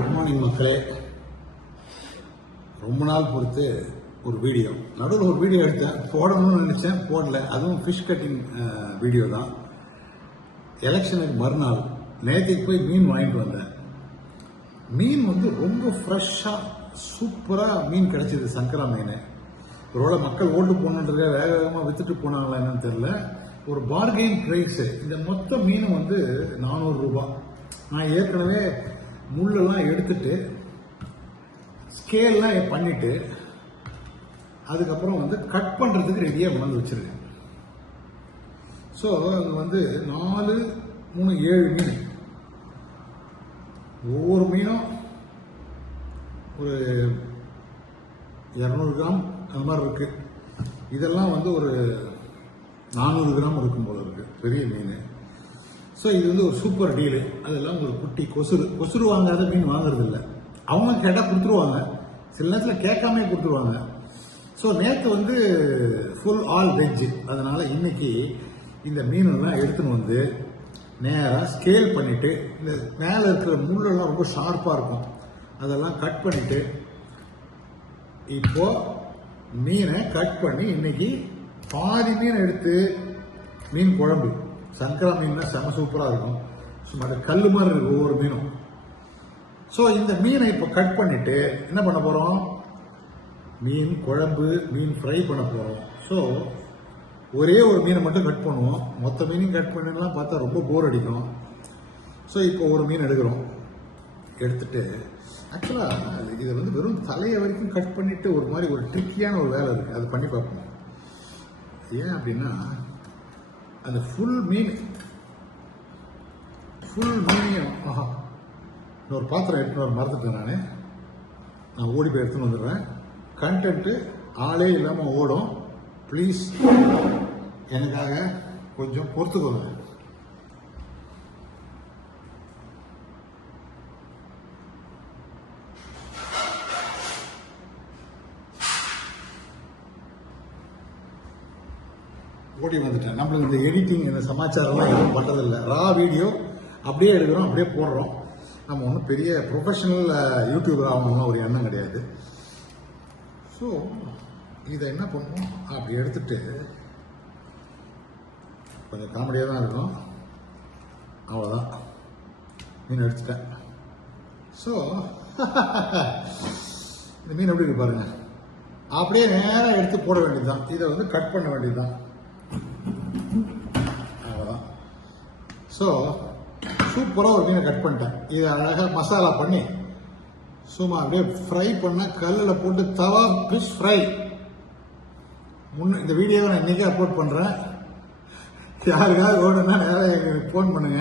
Good morning மக்களே. ரொம்ப நாள் பொறுத்து ஒரு வீடியோ, நடுவில் ஒரு வீடியோ எடுத்தேன், போடணும்னு நினைச்சேன், போடல. அதுவும் ஃபிஷ் கட்டிங் வீடியோ தான். எலெக்ஷனுக்கு மறுநாள் நேற்றுக்கு போய் மீன் வாங்கிட்டு வந்தேன். மீன் ரொம்ப ஃப்ரெஷ்ஷாக சூப்பராக மீன் கிடைச்சிது. சங்கரா மீன் ஒருவேளை மக்கள் ஓட்டு போகணுன்றத வேக வேகமாக வித்துட்டு போனாங்களா என்னன்னு தெரியல. ஒரு பார்கெயின் ப்ரைஸு. இந்த மொத்த மீன் 400 ரூபாய். நான் ஏற்கனவே முள்ளெல்லாம் எடுத்துட்டு ஸ்கேல்லாம் பண்ணிட்டு அதுக்கப்புறம் கட் பண்ணுறதுக்கு ரெடியாக கொண்டு வச்சிருக்கேன். ஸோ அது 4, 3, 7 மீன். ஒவ்வொரு மீனும் ஒரு 200 கிராம் அந்த மாதிரி இருக்கு. இதெல்லாம் ஒரு 400 கிராம் இருக்கும் போல இருக்கு, பெரிய மீன். ஸோ இது ஒரு சூப்பர் டீலு. அதெல்லாம் ஒரு குட்டி கொசுறு வாங்காத மீன் வாங்குறது இல்லை. அவங்க கேட்டால் கொடுத்துருவாங்க, சில நேரத்தில் கேட்காமே கொடுத்துருவாங்க. ஸோ நேற்று ஃபுல் ஆல் வெஜ். அதனால இன்னைக்கு இந்த மீனெல்லாம் எடுத்துன்னு நேராக ஸ்கேல் பண்ணிட்டு, இந்த மேலே இருக்கிற முள்ளெல்லாம் ரொம்ப ஷார்ப்பாக இருக்கும், அதெல்லாம் கட் பண்ணிட்டு இப்போ மீனை கட் பண்ணி இன்னைக்கு பாதி மீன் எடுத்து மீன் குழம்பு. சங்கரா மீன்னா செம சூப்பராக இருக்கும். சும்மா அது கல் மாதிரி இருக்கும் ஒவ்வொரு மீனும். ஸோ இந்த மீனை இப்போ கட் பண்ணிட்டு என்ன பண்ண போகிறோம்? மீன் குழம்பு, மீன் ஃப்ரை பண்ண போகிறோம். ஸோ ஒரே ஒரு மீனை மட்டும் கட் பண்ணுவோம். மொத்த மீனையும் கட் பண்ணலாம் பார்த்தா ரொம்ப போர் அடிக்கும். ஸோ இப்போ ஒரு மீன் எடுத்துட்டு ஆக்சுவலாக இதை வெறும் தலையை வரைக்கும் கட் பண்ணிட்டு ஒரு மாதிரி ஒரு ட்ரிக்கியான ஒரு வேலை இருக்குது, அது பண்ணி பார்ப்போம். ஏன் அப்படின்னா அந்த ஃபுல் மீனையும் இன்னொரு பாத்திரம் எடுத்துன்னு மறந்துட்டேன். நான் ஓடி போய் எடுத்துன்னு வந்துடுறேன். கண்டென்ட்டு ஆளே இல்லாமல் ஓடும். ப்ளீஸ் எனக்காக கொஞ்சம் பொறுத்துக்கோங்க. ஓடி வந்துட்டேன். நம்மளுக்கு இந்த எடிட்டிங், இந்த சமாச்சாரம்லாம் எதுவும் பண்ணுறதில்லை. ரா வீடியோ அப்படியே எடுக்கிறோம், அப்படியே போடுறோம். நம்ம ஒன்றும் பெரிய ப்ரொஃபஷனல் யூடியூபர் ஆகணும்னு ஒரு எண்ணம் கிடையாது. ஸோ இதை என்ன பண்ணுவோம், அப்படி எடுத்துட்டு கொஞ்சம் காமெடியாக தான் இருக்கும். அவ்வளோதான், மீன் எடுத்துட்டேன். ஸோ இந்த மீன் எப்படி இருக்கு பாருங்க. அப்படியே நேராக எடுத்து போட வேண்டியதுதான். இதை கட் பண்ண வேண்டியதுதான். அவ்வளோதான். ஸோ சூப்பராக ஒரு மீனை கட் பண்ணிட்டேன். இதை அழகாக மசாலா பண்ணி சும்மா அப்படியே ஃப்ரை பண்ண, கல்லில் போட்டு தவா ஃபிஷ் ஃப்ரை. இந்த வீடியோவை நான் இன்றைக்கே அப்லோட் பண்ணுறேன். யாருக்காவது வேணும்னா நேராக எங்களுக்கு ஃபோன் பண்ணுங்க,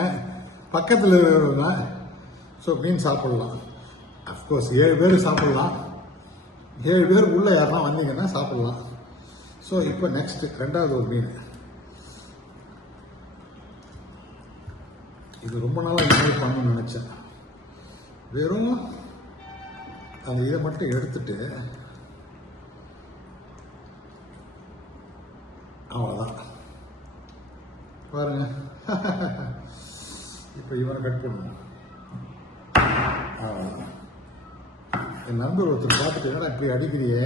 பக்கத்தில் இருக்கிறவங்க. ஸோ மீன் சாப்பிட்லாம். அஃப்கோர்ஸ் 7 பேர் சாப்பிட்லாம். 7 பேர் உள்ளே யாரெல்லாம் வந்தீங்கன்னா சாப்பிட்லாம். ஸோ இப்போ நெக்ஸ்ட் ரெண்டாவது ஒரு மீன். இது ரொம்ப நாளாக இந்த மாதிரி பண்ணணும்னு நினச்சேன். வெறும் அந்த இதை மட்டும் எடுத்துட்டு அவ்வளோதான் பாருங்க. இப்போ இவனை கட் பண்ணுவோம். அவ்வளோதான். என் நண்பர் ஒருத்தர் பார்த்துட்டு, என்னடா இப்படி அடிக்கிறியே,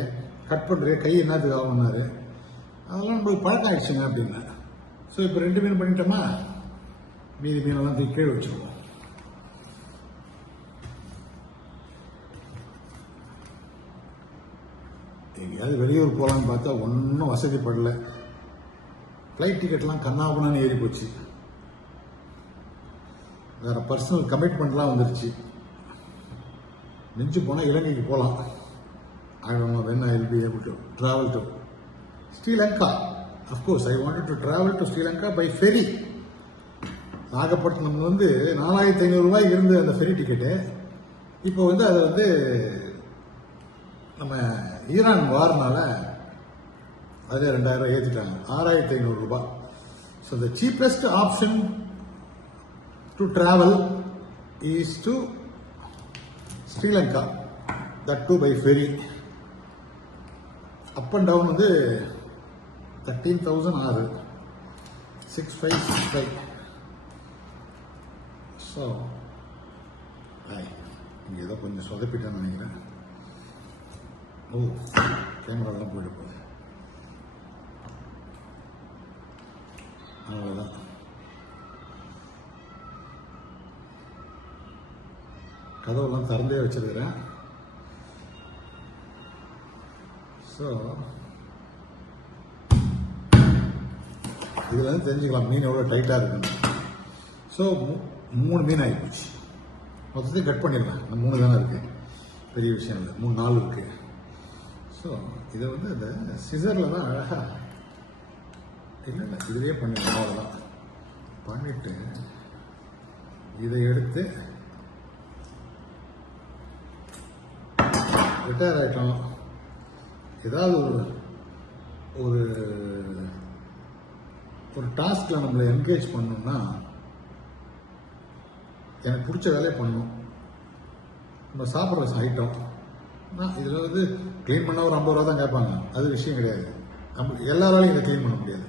கட் பண்ணுறிய, கை என்னத்துக்கு ஆகும்னாரு. அதெல்லாம் நம்மளுக்கு பழக்கம் ஆயிடுச்சுங்க அப்படின்னா. ஸோ இப்போ 2 மீன் பண்ணிட்டோமா, மீதி மீனெல்லாம் தூக்கி கீழே வச்சுருவோம். எங்கேயாவது வெளியூர் போகலான்னு பார்த்தா ஒன்றும் வசதிப்படல. ஃப்ளைட் டிக்கெட்லாம் கண்ணாபுனான்னு ஏறி போச்சு. வேற பர்சனல் கமிட்மெண்ட்லாம் வந்துருச்சு. மிஞ்சு போனால் இலங்கைக்கு போகலாம். I don't know when I will be able to travel to Sri Lanka. Of course, I wanted to travel to Sri Lanka by ferry. Nagapattinam 4500 ரூபாய் இருந்து அந்த ஃபெரி டிக்கெட்டு. இப்போ அதை நம்ம ஈரான் வார்னால அதே 2000 ஏற்றிட்டாங்க, 6500 ரூபாய். So the cheapest option to travel is to Sri Lanka, that to by ferry. Up and down 13,000 ஆகுது, 6565. So, bye. இங்கே ஏதோ கொஞ்சம் சொதப்பிட்டேன்னு நினைக்கிறேன். ஓ, கேமராலாம் போயிட்டு போகுது. அவ்வளோதான். கதவெல்லாம் திறந்தே வச்சிருக்கிறேன். ஸோ இதுல இருந்து தெரிஞ்சுக்கலாம் மீன் எவ்வளோ டைட்டாக இருக்குன்னு. ஸோ 3 மீன் ஆகிப்போச்சு. மொத்தத்தையும் கட் பண்ணிடலாம். இந்த 3 தானே இருக்கு, பெரிய விஷயம் இல்லை. 3-4 இருக்கு. ஸோ இதை வந்து இந்த சிசரில் தான் அழகாக இல்லை இதுலேயே பண்ணிடலாம். அவ்வளோதான். பண்ணிட்டு இதை எடுத்து ரிட்டையர் ஆகிட்டோம். ஏதாவது ஒரு ஒரு டாஸ்கில் நம்மளை என்கேஜ் பண்ணணும்னா எனக்கு பிடிச்ச வேலையை பண்ணணும். நம்ம சாப்பிட்ற ஐட்டம் நான் இதில் வந்து க்ளீன் பண்ணால் ஒரு 50 ரூபா தான் கேட்பாங்க. அது விஷயம் கிடையாது. நம்ம எல்லாராலையும் இதை க்ளீன் பண்ண முடியாது.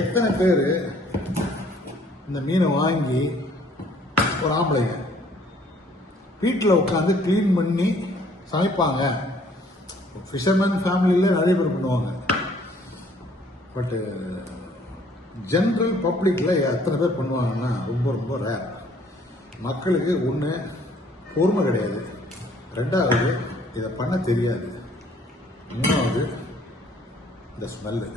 எத்தனை பேர் இந்த மீனை வாங்கி ஒரு ஆம்பளைங்க வீட்டில் உட்காந்து க்ளீன் பண்ணி சமைப்பாங்க. ஃபிஷர்மேன் ஃபேமிலியில் நிறைய பேர் பண்ணுவாங்க. பட்டு ஜென்ரல் பப்ளிக்கில் எத்தனை பேர் பண்ணுவாங்கன்னா ரொம்ப ரொம்ப ரேர். மக்களுக்கு ஒன்று பொறுமை கிடையாது, 2வது இதை பண்ண தெரியாது, 3வது இந்த ஸ்மெல்லு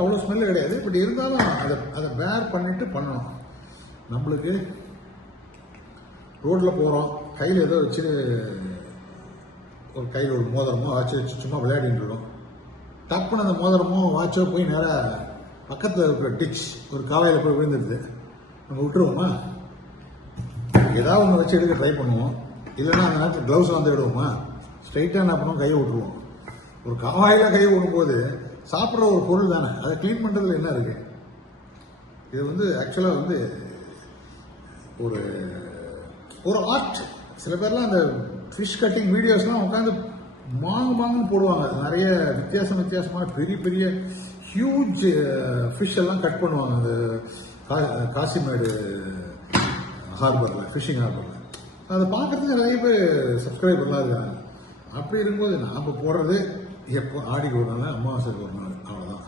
அவ்வளோ ஸ்மெல்லு கிடையாது. பட் இருந்தாலும் அதை பேர் பண்ணிட்டு பண்ணணும். நம்மளுக்கு ரோட்டில் போகிறோம், கையில் ஏதோ வச்சு ஒரு கையில் ஒரு மோதிரமோ வாட்சோ வச்சு சும்மா விளையாடிட்டு இருக்கோம். டப்புன்னு அந்த மோதிரமோ வாட்சோ போய் நேராக பக்கத்தில் இருக்கிற டிச் ஒரு காவாயில் போய் விழுந்துடுது. நம்ம விட்டுருவோமா? ஏதாவது ஒன்று வச்சு எடுக்க ட்ரை பண்ணுவோம். இல்லைன்னா அந்த நேரத்தில் க்ளவுஸ் வந்து விடுவோமா? ஸ்ட்ரைட்டாக என்ன பண்ணுவோம், கையை விட்டுருவோம். ஒரு காவாயில் கையை விடும்போது சாப்பிட்ற ஒரு பொருள் தானே, அதை க்ளீன் பண்ணுறதுல என்ன இருக்கு? இது வந்து ஆக்சுவலாக வந்து ஒரு ஆர்ட். சில பேர்லாம் அந்த ஃபிஷ் கட்டிங் வீடியோஸ்லாம் உட்காந்து மாங்குன்னு போடுவாங்க. நிறைய வித்தியாசமான பெரிய பெரிய ஹியூஜ் ஃபிஷ் எல்லாம் கட் பண்ணுவாங்க. அந்த காசிமேடு ஹார்பரில், ஃபிஷிங் ஹார்பரில். அதை பார்க்கறதுக்கு நிறைய பேர் சப்ஸ்கிரைபர்லாம் இருக்காங்க. அப்படி இருக்கும்போது நாம் போடுறது எப்போ ஆடிக்கு ஒரு நாள், அமாவாசைக்கு ஒரு நாள், அவ்வளோதான்.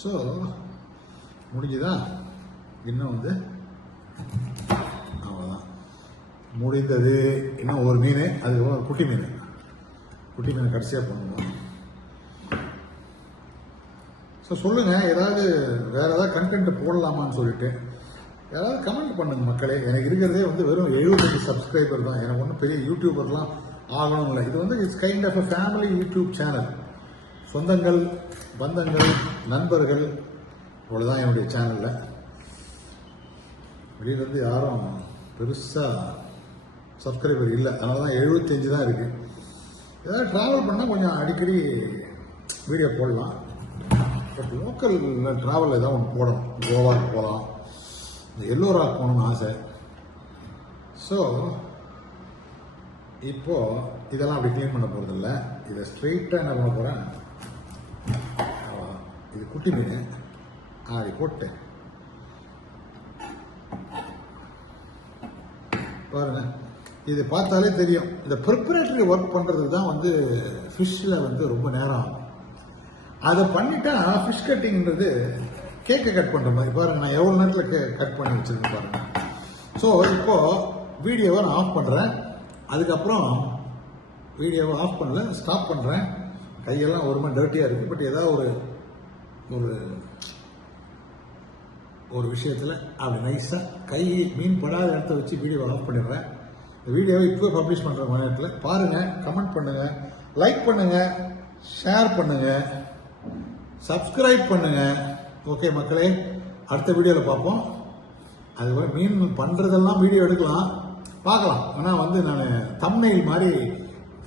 ஸோ முடிஞ்சுதா? இன்னும் வந்து அவ்வளோதான் முடிந்தது. இன்னும் ஒரு மீன், அதுக்கப்புறம் ஒரு குட்டி மீனை கடைசியாக பண்ணுவோம். ஸோ சொல்லுங்கள், ஏதாவது வேறு ஏதாவது கண்டென்ட் போடலாமான்னு சொல்லிட்டு யாராவது கமெண்ட் பண்ணுங்க மக்களே. எனக்கு இருக்கிறதே வந்து வெறும் 75 சப்ஸ்கிரைபர் தான். எனக்கு ஒன்றும் பெரிய யூடியூபர்லாம் ஆகணும் இல்லை. இது வந்து it's kind of a family YouTube channel. சொந்தங்கள், பந்தங்கள், நண்பர்கள், இவ்வளோதான் என்னுடைய சேனலில். வெளியிலேருந்து யாரும் பெருசாக சப்ஸ்கிரைபர் இல்லை. அதனால தான் 75 தான் இருக்குது. ஏதாவது ட்ராவல் பண்ணால் கொஞ்சம் அடிக்கடி வீடியோ போடலாம். பட் லோக்கலில் ட்ராவல் ஏதாவது ஒன்று போடணும். கோவாக்கு போகலாம், இந்த எல்லோராக்கு போகணும்னு ஆசை. ஸோ இப்போது இதெல்லாம் அப்படி க்ளீன் பண்ண போகிறதில்ல. இதை ஸ்ட்ரெயிட்டாக என்ன பண்ண போகிறேன், இது குட்டி மீன் அப்படி போட்டு பாருங்க. இது பார்த்தாலே தெரியும். இந்த ப்ரிப்பரேட்டரி ஒர்க் பண்ணுறதுக்கு தான் வந்து ஃபிஷ்ஷில் வந்து ரொம்ப நேரம் ஆகும். அதை பண்ணிட்டா ஃபிஷ் கட்டிங்கிறது கேக்கை கட் பண்ணுற மாதிரி. பாருங்கள், நான் எவ்வளோ நேரத்தில் கட் பண்ணி வச்சுருக்கேன் பாருங்கள். ஸோ இப்போது வீடியோவை நான் ஆஃப் பண்ணுறேன். அதுக்கப்புறம் வீடியோவை ஆஃப் பண்ணல, ஸ்டாப் பண்ணுறேன். கையெல்லாம் ஒரு மாதிரி டர்ட்டியாக இருக்குது. பட் ஏதாவது ஒரு விஷயத்தில் அப்படி நைஸாக கை மீன் படாத இடத்த வச்சு வீடியோவை ஆஃப் பண்ணிடுறேன். இந்த வீடியோவை இப்போ பப்ளிஷ் பண்ணுற நேரத்தில் பாருங்கள், கமெண்ட் பண்ணுங்கள், லைக் பண்ணுங்கள், ஷேர் பண்ணுங்கள், சப்ஸ்கிரைப் பண்ணுங்கள். ஓகே மக்களே, அடுத்த வீடியோவில் பார்ப்போம். அதுபோல் மீன் பண்ணுறதெல்லாம் வீடியோ எடுக்கலாம், பார்க்கலாம். ஆனால் வந்து நான் தம்ப்நெயில் மாதிரி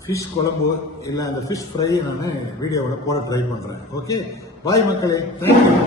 ஃபிஷ் குழம்பு இல்லை அந்த ஃபிஷ் ஃப்ரை நான் வீடியோவில் போட ட்ரை பண்ணுறேன். ஓகே, பாய் மக்களே, தேங்க்யூ.